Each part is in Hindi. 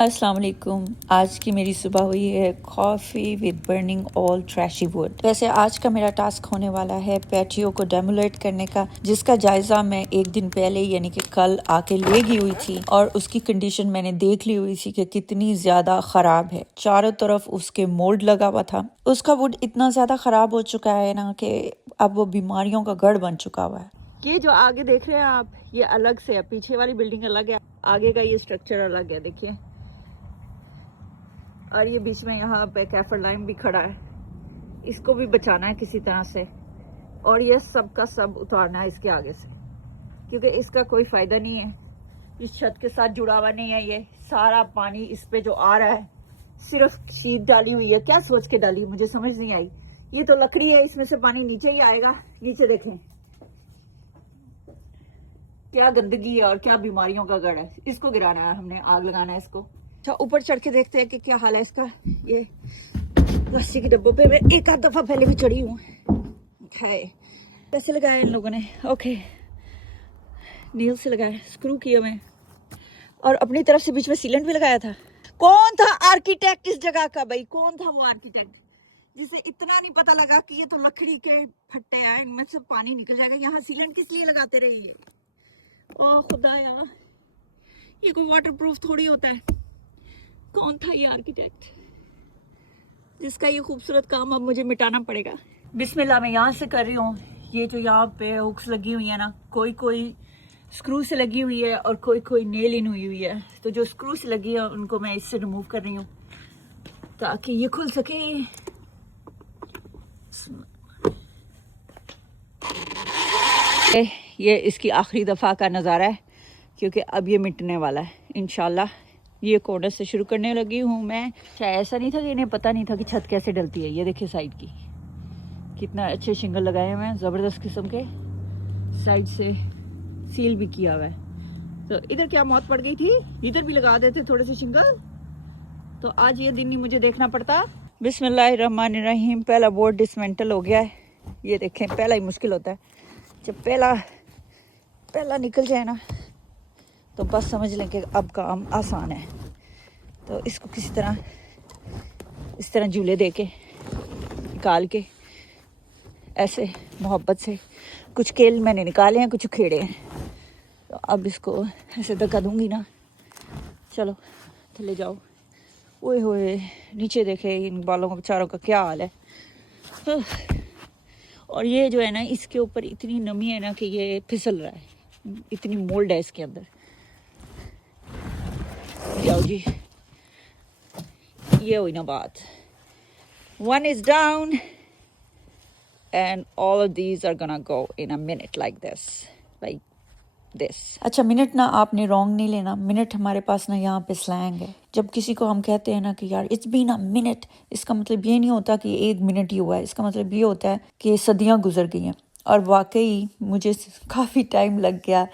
अस्सलाम वालेकुम। आज की मेरी सुबह हुई है coffee with burning all trashy would. वैसे आज का मेरा टास्क होने वाला है पैटियो को डेमोलेट करने का, जिसका जायज़ा मैं एक दिन पहले यानी कि कल आके ले गई हुई थी और उसकी कंडीशन मैंने देख ली हुई थी कि कितनी ज़्यादा ख़राब है। चारों तरफ उसके मोल्ड लगा हुआ था। उसका वुड इतना ज़्यादा ख़राब हो चुका है ना कि अब वो बीमारियों का गढ़ बन चुका हुआ है। ये जो आगे देख रहे हैं आप, ये अलग से है, पीछे वाली बिल्डिंग अलग है, आगे का ये स्ट्रक्चर अलग है, देखिए। और ये बीच में यहाँ पे कैफर लाइम भी खड़ा है, इसको भी बचाना है किसी तरह से। और ये सब का सब उतारना है इसके आगे से, क्योंकि इसका कोई फायदा नहीं है, इस छत के साथ जुड़ा हुआ नहीं है। ये सारा पानी इस पे जो आ रहा है, सिर्फ शीट डाली हुई है। क्या सोच के डाली, मुझे समझ नहीं आई। ये तो लकड़ी है, इसमें से पानी नीचे ही आएगा। नीचे देखें क्या गंदगी है और क्या बीमारियों का गढ़ है। इसको गिराना है हमने, आग लगाना है इसको। अच्छा, ऊपर चढ़ के देखते हैं कि क्या हाल है इसका। ये रस्सी के डब्बों पे मैं एक आध दफा पहले भी चढ़ी हूँ। पैसे लगाए इन लोगों ने, ओके, नील से लगाए, स्क्रू किए मैं, और अपनी तरफ से बीच में सीलेंट भी लगाया था। कौन था आर्किटेक्ट इस जगह का भाई? कौन था वो आर्किटेक्ट जिसे इतना नहीं पता लगा कि ये तो लकड़ी के फट्टे हैं, इनमें से पानी निकल जाएगा। यहाँ सीलेंट किस लिए लगाते रहिए? ओ खुदाया, ये कोई वाटर प्रूफ थोड़ी होता है। कौन था ये आर्किटेक्ट जिसका ये खूबसूरत काम अब मुझे मिटाना पड़ेगा? बिस्मिल्लाह, मैं यहाँ से कर रही हूँ। ये जो यहाँ पे हुक्स लगी हुई है ना, कोई कोई स्क्रू से लगी हुई है और कोई कोई नेल इन हुई हुई है। तो जो स्क्रू से लगी है उनको मैं इससे रिमूव कर रही हूँ ताकि ये खुल सके। ये इसकी आखिरी दफ़ा का नज़ारा है, क्योंकि अब ये मिटने वाला है इंशाल्लाह। ये कॉर्नर से शुरू करने लगी हूँ मैं। शायद ऐसा नहीं था कि इन्हें पता नहीं था कि छत कैसे डलती है। ये देखिए साइड की, कितना अच्छे शिंगल लगाए हुए हैं, ज़बरदस्त किस्म के। साइड से सील भी किया हुआ है। तो इधर क्या मौत पड़ गई थी, इधर भी लगा देते थोड़े से शिंगल, तो आज ये दिन नहीं मुझे देखना पड़ता। बिस्मिल्लाहिर्रहमानिर्रहीम। पहला बोर्ड डिसमेंटल हो गया है। ये देखें, पहला ही मुश्किल होता है। जब पहला निकल जाए ना, तो बस समझ लें कि अब काम आसान है। तो इसको किसी तरह इस तरह झूले दे के निकाल के, ऐसे मोहब्बत से, कुछ केल मैंने निकाले हैं, कुछ उखेड़े हैं। तो अब इसको ऐसे धक्का दूंगी ना। चलो थले जाओ। ओए होए, नीचे देखे इन बालों का बेचारों का क्या हाल है। और ये जो है ना, इसके ऊपर इतनी नमी है ना कि ये फिसल रहा है, इतनी मोल्ड है इसके अंदर। जाओ जी, ये हुई ना बात। One is down and all of these are gonna go in a minute like this. अच्छा, मिनट ना आपने रॉन्ग नहीं लेना। मिनट हमारे पास ना यहाँ पे स्लैंग है। जब किसी को हम कहते हैं ना कि यार इट्स बीन अ मिनट, इसका मतलब ये नहीं होता कि एक मिनट ही हुआ है। इसका मतलब ये होता है कि सदियाँ गुजर गई हैं। और वाकई मुझे काफ़ी टाइम लग गया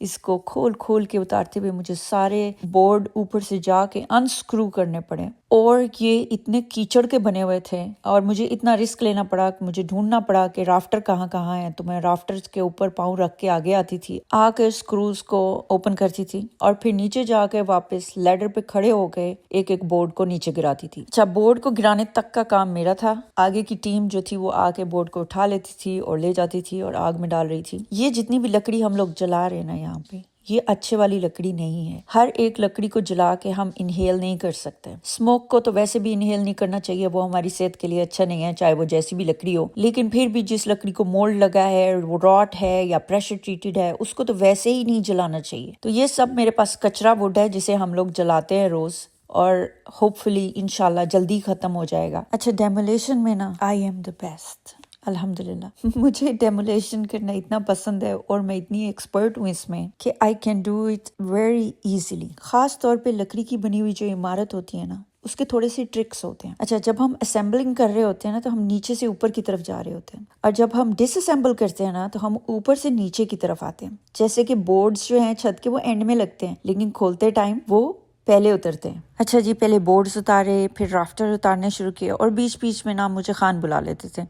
इसको खोल के उतारते हुए। मुझे सारे बोर्ड ऊपर से जाके अनस्क्रू करने पड़े, और ये इतने कीचड़ के बने हुए थे और मुझे इतना रिस्क लेना पड़ा कि मुझे ढूंढना पड़ा कि राफ्टर कहाँ कहाँ है। तो मैं राफ्टर्स के ऊपर पाँव रख के आगे आती थी, आकर स्क्रूज को ओपन करती थी और फिर नीचे जाके वापस लैडर पे खड़े हो गए एक एक बोर्ड को नीचे गिराती थी। अच्छा, बोर्ड को गिराने तक का काम मेरा था। आगे की टीम जो थी वो आके बोर्ड को उठा लेती थी और ले जाती थी और आग में डाल रही थी। ये जितनी भी लकड़ी हम लोग जला रहे हैं ना यहाँ पे, ये अच्छे वाली लकड़ी नहीं है। हर एक लकड़ी को जला के हम इनहेल नहीं कर सकते। स्मोक को तो वैसे भी इनहेल नहीं करना चाहिए, वो हमारी सेहत के लिए अच्छा नहीं है, चाहे वो जैसी भी लकड़ी हो। लेकिन फिर भी जिस लकड़ी को मोल्ड लगा है, वो रॉट है या प्रेशर ट्रीटेड है, उसको तो वैसे ही नहीं जलाना चाहिए। तो ये सब मेरे पास कचरा वुड है जिसे हम लोग जलाते हैं रोज, और होपफुली इंशाल्लाह जल्दी खत्म हो जाएगा। अच्छा, डेमोलेशन में ना आई एम द बेस्ट, अल्हम्दुलिल्लाह। मुझे डेमोलेशन करना इतना पसंद है और मैं इतनी एक्सपर्ट हूँ इसमें कि I can do it very easily. खास तौर पे लकड़ी की बनी हुई जो इमारत होती है ना, उसके थोड़े से ट्रिक्स होते हैं। अच्छा, जब हम असेंबलिंग कर रहे होते हैं ना, तो हम नीचे से ऊपर की तरफ जा रहे होते हैं, और जब हम डिसअसेंबल करते हैं ना, तो हम ऊपर से नीचे की तरफ आते हैं। जैसे कि बोर्ड्स जो हैं छत के, वो एंड में लगते हैं, लेकिन खोलते टाइम वो पहले उतरते हैं। अच्छा जी, पहले बोर्ड्स उतारे, फिर राफ्टर उतारने शुरू किए, और बीच बीच में ना मुझे खान बुला लेते थे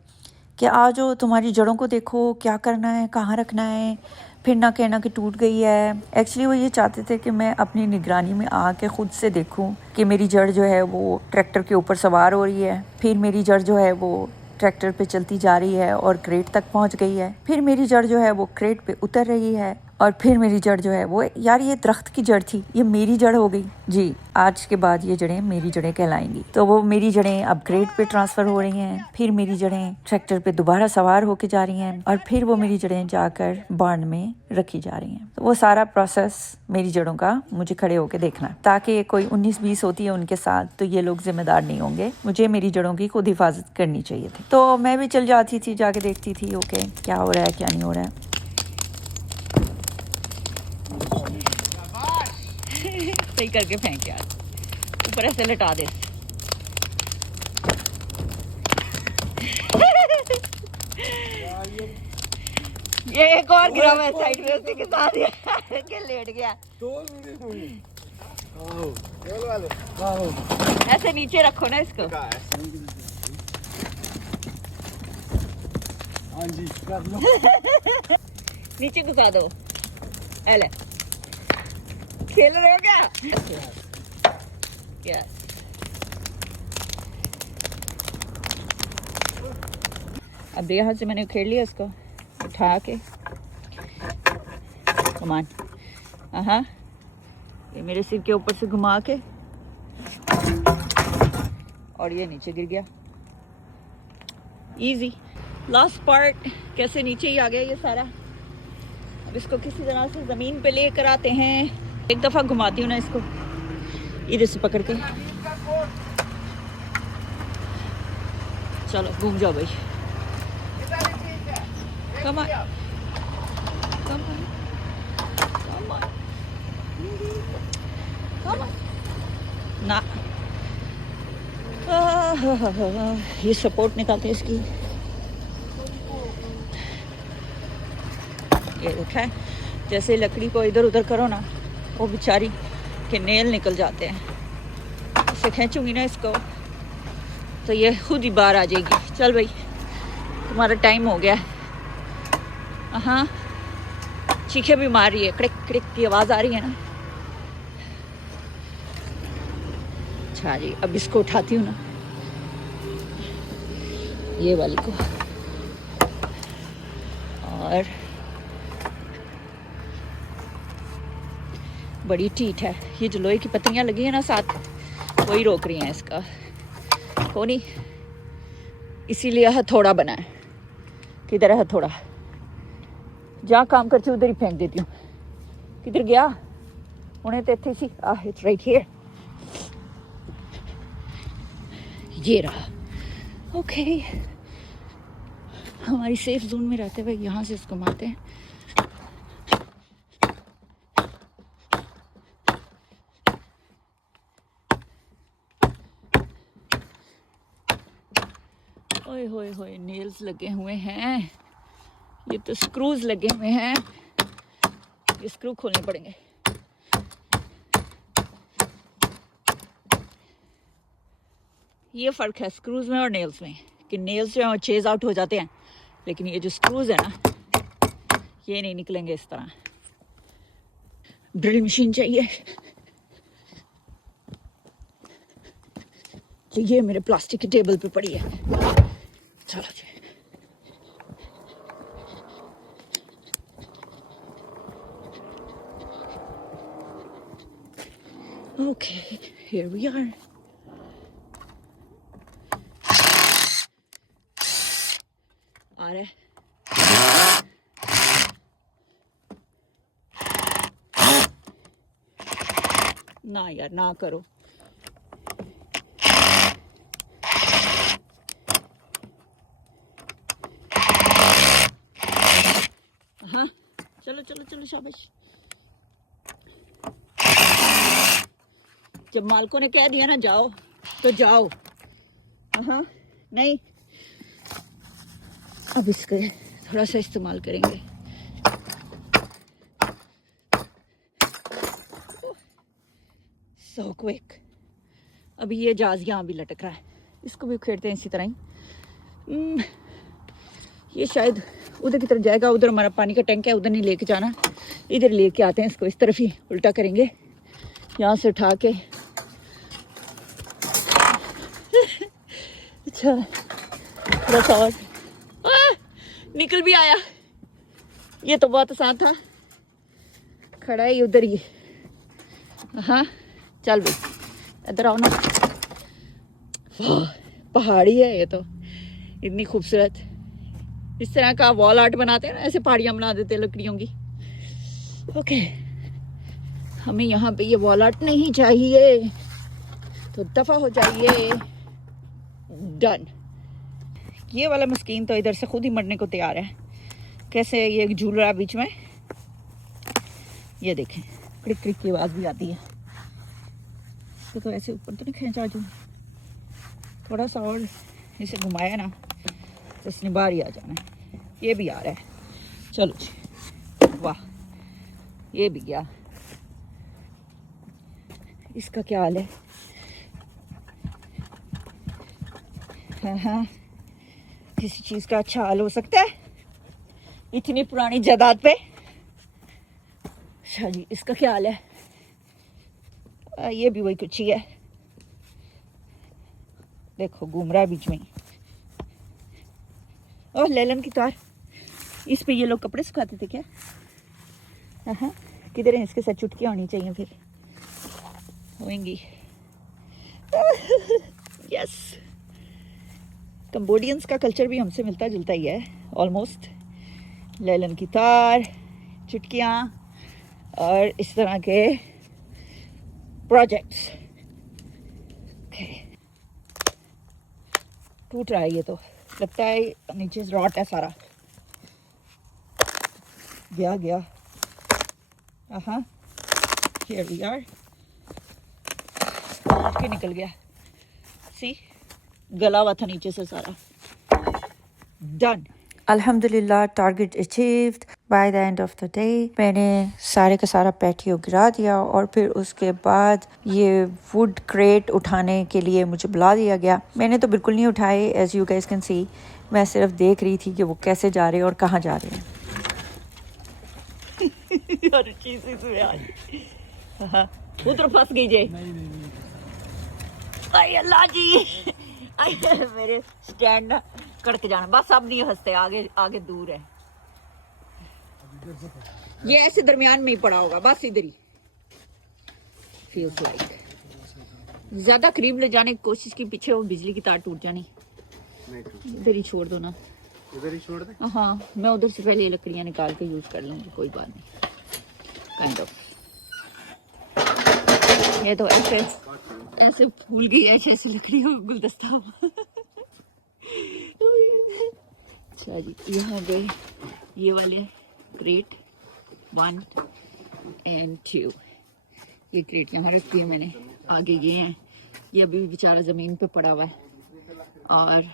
कि आ जाओ, तुम्हारी जड़ों को देखो, क्या करना है, कहाँ रखना है, फिर ना कहना कि टूट गई है। एक्चुअली वो ये चाहते थे कि मैं अपनी निगरानी में आके खुद से देखूं कि मेरी जड़ जो है वो ट्रैक्टर के ऊपर सवार हो रही है, फिर मेरी जड़ जो है वो ट्रैक्टर पे चलती जा रही है और क्रेट तक पहुंच गई है, फिर मेरी जड़ जो है वो क्रेट पे उतर रही है, और फिर मेरी जड़ जो है वो, यार ये दरख्त की जड़ थी, ये मेरी जड़ हो गई जी। आज के बाद ये जड़ें मेरी जड़ें कहलाएंगी। तो वो मेरी जड़ें अब क्रेट पे ट्रांसफर हो रही हैं, फिर मेरी जड़ें ट्रैक्टर पे दोबारा सवार होके जा रही हैं, और फिर वो मेरी जड़ें जाकर बार्न में रखी जा रही हैं। तो वो सारा प्रोसेस मेरी जड़ों का मुझे खड़े होके देखना है, ताकि कोई 19-20 होती है उनके साथ तो ये लोग जिम्मेदार नहीं होंगे, मुझे मेरी जड़ों की खुद हिफाजत करनी चाहिए थी। तो मैं भी चल जाती थी, जाके देखती थी ओके क्या हो रहा है क्या नहीं हो रहा है। सही करके फेंक यार, ऊपर ऐसे लटा दे। ये एक और गिरा हुआ है साइड में, उसी के साथ के लेट गया। ऐसे नीचे रखो ना इसको। हाँ जी कर लो। नीचे घुसा दो। ले खेल रहे हो क्या? यस। अब यहाँ से मैंने उखेड़ लिया इसको, उठा के कमान, हाँ ये मेरे सिर के ऊपर से घुमा के, और ये नीचे गिर गया। इजी। लास्ट पार्ट कैसे नीचे ही आ गया ये सारा। अब इसको किसी तरह से ज़मीन पे लेकर आते हैं। एक दफ़ा घुमाती हूँ ना इसको, इधर से पकड़ के। चलो घूम जाओ भाई। Come on. Come on. Come on. Come on. ना ये सपोर्ट निकालते हैं इसकी। ये देखा है, जैसे लकड़ी को इधर उधर करो ना, वो बेचारी के नेल निकल जाते हैं। इसे खींचूंगी ना इसको तो ये खुद ही बाहर आ जाएगी। चल भाई तुम्हारा टाइम हो गया है। हाँ चीखे भी मार रही है, क्रिक क्रिक की आवाज़ आ रही है ना। अच्छा जी, अब इसको उठाती हूँ ना, ये वाली को, और बड़ी ठीठ है। ये जो लोहे की पत्तियाँ लगी हैं ना साथ, वही रोक रही हैं इसका को नहीं, इसीलिए हथौड़ा बना है। किधर है हथौड़ा? जहाँ काम करती हूँ उधर ही फेंक देती हूँ। किधर गया? उन्हें तो इतने सी। It's right here. ये रहा। ओके हमारी सेफ जोन में रहते हुए यहाँ से इसको मारते हैं। ओए होए होए, नेल्स लगे हुए हैं। ये तो स्क्रूज लगे हुए हैं, ये स्क्रू खोलने पड़ेंगे। ये फ़र्क है स्क्रूज में और नेल्स में, कि नेल्स जो है चेज आउट हो जाते हैं, लेकिन ये जो स्क्रूज है ना, ये नहीं निकलेंगे इस तरह। ड्रिल मशीन चाहिए। ये मेरे प्लास्टिक की टेबल पे पड़ी है। चलो जी। Okay, here we are. आ रहे ना यार, ना करो। हाँ चलो चलो चलो, शाबाश। जब मालकों ने कह दिया ना जाओ तो जाओ। हाँ नहीं, अब इसके थोड़ा सा इस्तेमाल करेंगे। So quick. अभी ये जहाज यहाँ भी लटक रहा है, इसको भी उखेड़ते हैं इसी तरह ही। ये शायद उधर की तरफ जाएगा, उधर हमारा पानी का टैंक है, उधर नहीं लेके जाना, इधर लेके आते हैं इसको, इस तरफ ही उल्टा करेंगे, यहाँ से उठा के। अच्छा थोड़ा सा और निकल भी आया, ये तो बहुत आसान था, खड़ा है उधर ही। हाँ चल भाई इधर आओ ना, पहाड़ी है ये तो इतनी खूबसूरत। इस तरह का वॉल आर्ट बनाते हैं ना, ऐसे पहाड़ियाँ बना देते हैं लकड़ियों की। ओके हमें यहाँ पे ये वॉल आर्ट नहीं चाहिए, तो दफा हो जाइए। डन। ये वाला मस्कीन तो इधर से खुद ही मरने को तैयार है। कैसे ये झूल रहा है बीच में, ये देखें क्रिक क्रिक की आवाज़ भी आती है। तो ऐसे ऊपर तो नहीं खींचा, जो थोड़ा सा और इसे घुमाया ना तो इसने बाहर ही आ जाना है। ये भी आ रहा है, चलो जी, वाह ये भी गया। इसका क्या हाल है? हाँ किसी चीज़ का अच्छा हाल हो सकता है इतनी पुरानी जायदाद पे। अच्छा जी इसका क्या हाल है? ये भी वही कुछ ही है, देखो घूम रहा है बीच में। ओह लेलन की तार, इस पे ये लोग कपड़े सुखाते थे क्या? हाँ किधर है? इसके साथ चुटकियाँ होनी चाहिए, फिर होंगी। यस कंबोडियंस का कल्चर भी हमसे मिलता जुलता ही है ऑलमोस्ट। लेलन की तार, चुटकियाँ और इस तरह के प्रोजेक्ट्स। टूट रहा है ये तो, लगता है नीचे रॉट है सारा। गया हाँ हियर वी आर, के निकल गया, सी गला हुआ था नीचे से सारा। डन। अल्हम्दुलिल्लाह target achieved by the end of the day. मैंने सारे का सारा पैटियो गिरा दिया और फिर उसके बाद ये वुड क्रेट उठाने के लिए मुझे बुला दिया गया। मैंने तो बिल्कुल नहीं उठाए, as you guys can see. मैं सिर्फ देख रही थी कि वो कैसे जा रहे हैं और कहाँ जा रहे हैं। हर चीज़ इसमें आ गई। उधर फंस गई जे। अरे अल्लाह जी, मेरे स्टैंड ना कड़क जाना। बस अब नहीं हंसते, आगे आगे दूर है। ये ऐसे दरमियान में ही पड़ा होगा, बस इधर ही। फील्स लाइक ज्यादा करीब ले जाने की कोशिश की, पीछे वो बिजली की तार टूट जानी। इधर ही छोड़ दो ना, इधर ही छोड़ दे। हाँ मैं उधर से पहले ये लकड़ियाँ निकाल के यूज कर लूंगी, कोई बात नहीं। काइंड ऑफ ये तो ऐसे फूल गई है, ऐसी लकड़ियों का गुलदस्ता। अच्छा जी यहाँ गए ये वाले क्रेट 1 और 2, ये क्रेट यहाँ रख दिए मैंने। आगे ये हैं, ये अभी भी बेचारा ज़मीन पे पड़ा हुआ है। और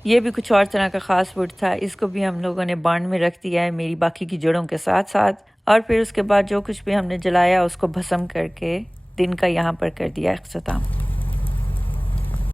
ये भी कुछ और तरह का ख़ास वुड था, इसको भी हम लोगों ने बांड में रख दिया है मेरी बाकी की जड़ों के साथ साथ। और फिर उसके बाद जो कुछ भी हमने जलाया उसको भस्म करके दिन का यहाँ पर कर दिया इख्तिताम।